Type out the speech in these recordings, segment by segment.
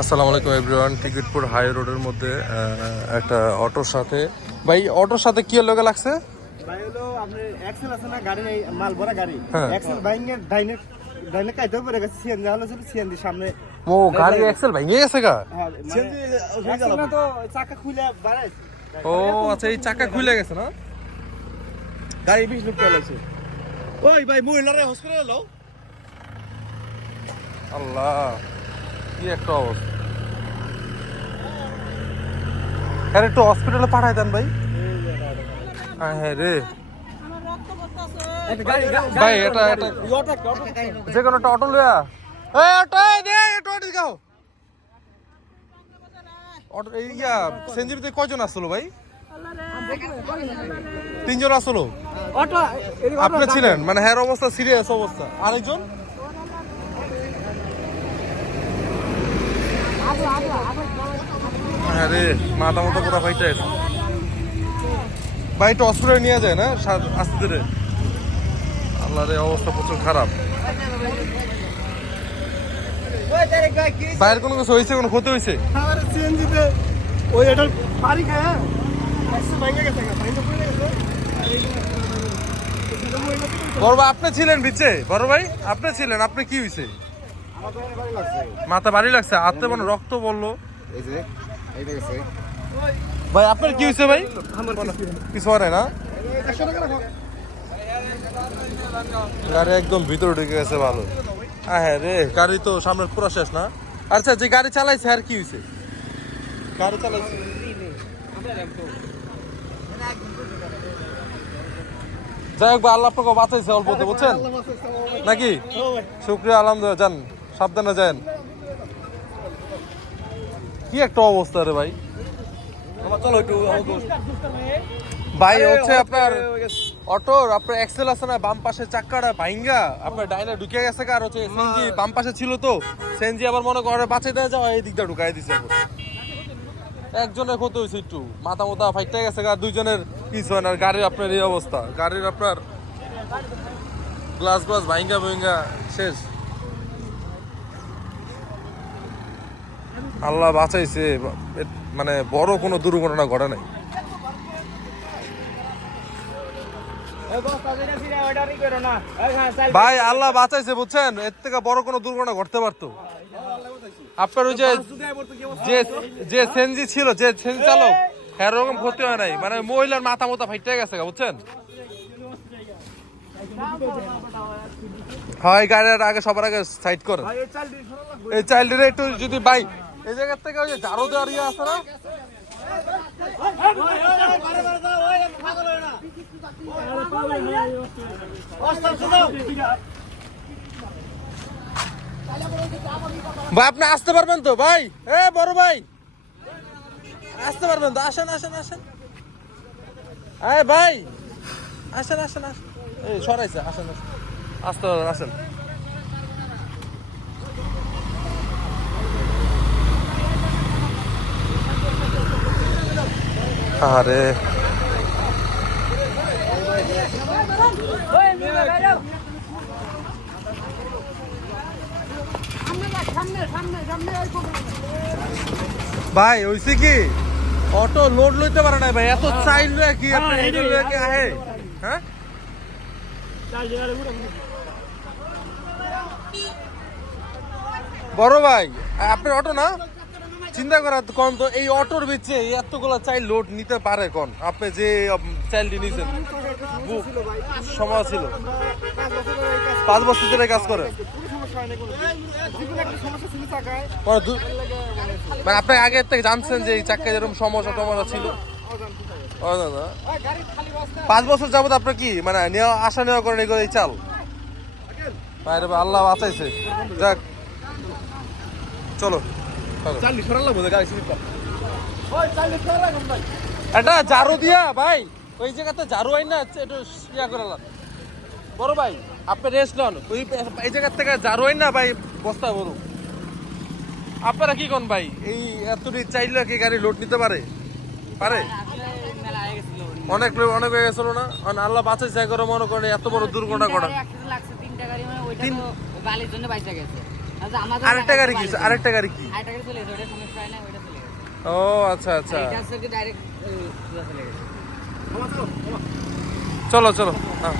আসসালামু আলাইকুম everyone. টিকিটপুর high রোডের মধ্যে একটা অটোর সাথে ভাই, অটোর সাথে কি লোকে লাগছে ভাই হলো আপনার এক্সেল আছে না গাড়ি, এই মাল ভরা গাড়ি, হ্যাঁ। এক্সেল বাইঙ্গের ডাইনে ডাইনে কাইতে পড়ে গেছে, সিএনজি হলো ছিল, সিএনজি সামনে ও গাড়ির এক্সেল ভেঙে গেছে গা। হ্যাঁ সিএনজি এক্সেল না তো চাকা খুলে বাড়াই। ও আচ্ছা, এই চাকা খুলে গেছে না, গাড়ি 20 লুট চলেছে। ওই ভাই মহিলারে হসপিটালে লও। আল্লাহ কি একটা অবস্থা। আরে একটু হসপিটালে পাঠাই দেন ভাই। হ্যাঁ রে ভাই, এটা যে কোনো একটা অটো লয়া, এই অটো দে, অটো দিগাও। অটো এই ইয়া সেঞ্চুরিতে কয়জন আসলো ভাই? 3 জন আসলো। অটো আপনি ছিলেন, মানে হ্যার অবস্থা সিরিয়াস অবস্থা। আরেকজন হ্যাঁ রে, মাথা মতো পুরো ফাইটা আছে ভাই। একটু হসপিটালে নিয়ে যায় না আস্তে ধীরে। আল্লাহ রে, অবস্থা প্রচুর খারাপ। বাইরের কোনো কিছু হয়েছে, কোনো ক্ষতি হয়েছে? আর সিএনজি তে ওই এটার পারি খায় এক্সেল বাইঙ্গে গেছে, বাইঙ্গে পড়ে গেছে। বড় ভাই আপনি ছিলেন বিচে? বড় ভাই আপনি ছিলেন, আপনি কি হয়েছে? আমার তো বাড়ি লাগছে। মাথা ভারী লাগছে, হাতে মনে রক্ত বললো। এই যে এই দেখেছে ভাই আপনার কি হয়েছে ভাই? আমার কিছু হয় না? 100 টাকা রাখো। গাড়ি একদম ভিতরে ঢুকে গেছে। ভালো। হ্যাঁ রে, গাড়ি তো সামনে পুরো শেষ না? আচ্ছা, যে গাড়ি চালাইছে আর কি হয়েছে? গাড়ি চালাইছে যাই হোক ভাই, আল্লাহ আপনাকে বাঁচাইছে অল্পতে, বুঝছেন নাকি? শুক্রিয়া, আলহামদুলিল্লাহ। যান, সাবধানে যান। কি একটা অবস্থা রে ভাই। চলো একটু ভাই হচ্ছে আপনার অটোর আপনার এক্সেল আছে না, বাম পাশে চাক্কাটা ভাইঙ্গা আপনার ডাইনে ঢুকে গেছে। আর হচ্ছে সিএনজি বাম পাশে ছিল, তো সিএনজি আবার মনে করে বাঁচাই দেওয়া যাওয়া, এই দিকটা ঢুকাই দিছে। এখন একজনের ক্ষতি হয়েছে, একটু মাথা মোথা ফাইটে গেছে, আর দুইজনের কিছু হয় না। আর গাড়ির আপনার এই অবস্থা, গাড়ির আপনার গ্লাস ভাইঙ্গা ভাইঙ্গা শেষ। আল্লাহ বাঁচাইছে, মানে বড় কোনো দুর্ঘটনা ঘটে নাই। ভাই আল্লাহ বাঁচাইছে, বুঝছেন, এর থেকে বড় কোনো দুর্ঘটনা ঘটতে পারতো। আপনার ওই যে সেনজি ছিল, যে সেনজি চালক, এরকম ক্ষতি হয় নাই, মানে মহিলার মাথা মোথা ফাইটে গেছে, বুঝছেন। হয় গাড়ির আগে সবার আগে সাইড করে এই চাইল্ডের একটু যদি ভাই এই জায়গা থেকে ওই যে ঝাড়ু দেওয়ার ইয়ে আছে না, ভাই আপনি আসতে পারবেন তো ভাই? এ বড় ভাই আসতে পারবেন তো? আসেন আসেন আসেন, এই ভাই আসেন আসেন আসেন। এই সরাইছে, আসেন আসেন, আসতে পারবেন, আসেন। আরে ভাই হইছে কি, অটো লোড লইতে পারে না ভাই, এত চাইল কি আপনি হেডেল লয়ে কি আহে? হ্যাঁ বড় ভাই, আপনার অটো না, চিন্তা করা কোন তো এই অটোর ভিতরে এতগুলো চাইল লোড নিতে পারে কোন? আপনি যে চাইলটি নিয়েছেন, সময় ছিল 5 বছর ধরে কাজ করে, মানে আপনি আগে থেকে জানছেন যে এই চাক্কা যেরকম সমস্যা টমস্যা ছিল? 5 বছর যাবত আপনার কি মানে নেওয়া আসা নেওয়া করেন এগুলো, এই চাল? আল্লাহ বাঁচাইছে, যাক চলো। এটা ঝাড়ু দিয়া ভাই, ওই জায়গাতে ঝাড়ু হয় না, একটু ইয়া করে বড় ভাই আপনি রেস্ট লন, ওই এই জায়গার থেকে ঝাড়ু হয় না ভাই, বস্তা বড়। আপনারা কি কোন ভাই, এই এতটি চাইলে কি গাড়ি লোড নিতে পারে? পারে অনেক অনেক হয়ে গেছিল না, আল্লাহ বাঁচাইছে করে মনে করেন এত বড় দুর্ঘটনা ঘটা। আচ্ছা আমাদের আরেকটা গাড়ি কি আরেকটা গাড়ি কি আরেকটা গাড়ি চলে গেছে, ওটা সমস্যা হয় না, ওটা চলে গেছে। ও আচ্ছা আচ্ছা এটা হচ্ছে কি ডাইরেক্ট চলে গেছে। চলো চলো হ্যাঁ।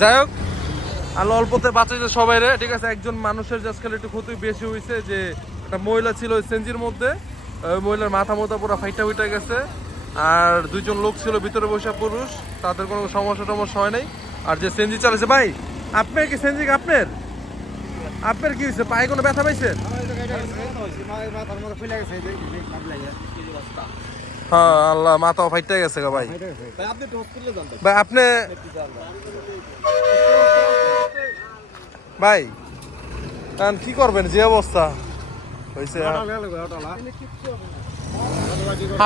যাই হোক আল্লাহ অল্পতে বাঁচাইছে সবাই রে, ঠিক আছে। একজন মানুষের জাস্ট খালি একটু ক্ষতি বেশি হয়েছে, যে একটা মহিলা ছিল ওই সেনজির মধ্যে, ওই মহিলার মাথা মোথা পুরো ফাইটা ফাইটা গেছে। আর দুইজন লোক ছিল ভিতরে বসে পুরুষ, তাদের কোনো সমস্যা টমস্যা হয় নাই। আর যে সেনজি চালাইছে, ভাই আপনার কি সেনজি আপনার আপনার কি হয়েছে, পায়ে কোনো ব্যথা পাইছে? হ্যাঁ আল্লাহ মাথাও ফাইটা গেছে গা ভাই। ভাই আপনি ভাই এখন কি করবেন, যে অবস্থা হয়েছে।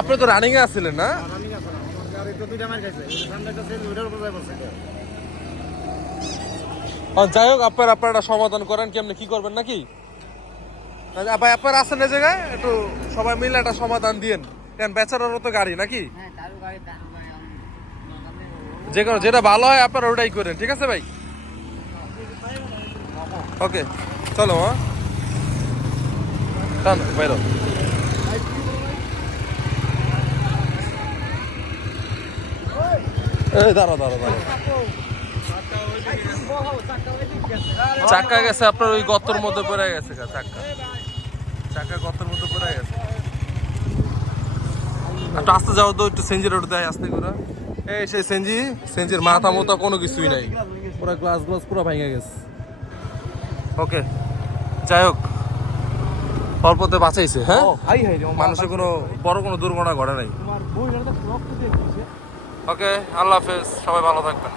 আপনি তো রানিং এ আছিলেন না? যাই হোক আপনারা একটা সমাধান করেন, কেমনে কি করবেন নাকি ভাই? আপনারা আছেন এই জায়গায়, একটু সবাই মিলে একটা সমাধান দিয়েন, কেন বেচারারও তো গাড়ি নাকি। হ্যাঁ তারও গাড়ি যে কোনো যেটা ভালো হয় আপনারা ওটাই করেন, ঠিক আছে ভাই? ওকে চলো হ্যাঁ টান বাইরো। এই দাঁড়া দাঁড়া দাঁড়া, চাক্কা গেছে আপনার ওই গর্তের মধ্যে পড়ে গেছে গা, চাক্কা গর্তের মধ্যে পড়ে গেছে। একটু আস্তে যাও তো, একটু সেঞ্জির ওটা দেয় আস্তে করে। এই সেই সেঞ্জির মাথা মতো কোনো কিছুই নাই, পুরো গ্লাস পুরো ভেঙে গেছে। ওকে যাই হোক অল্পতে বাঁচাইছে। হ্যাঁ মানুষের কোনো বড় কোনো দুর্ঘটনা ঘটে নাই। ওকে আল্লাহ হাফেজ, সবাই ভালো থাকবেন।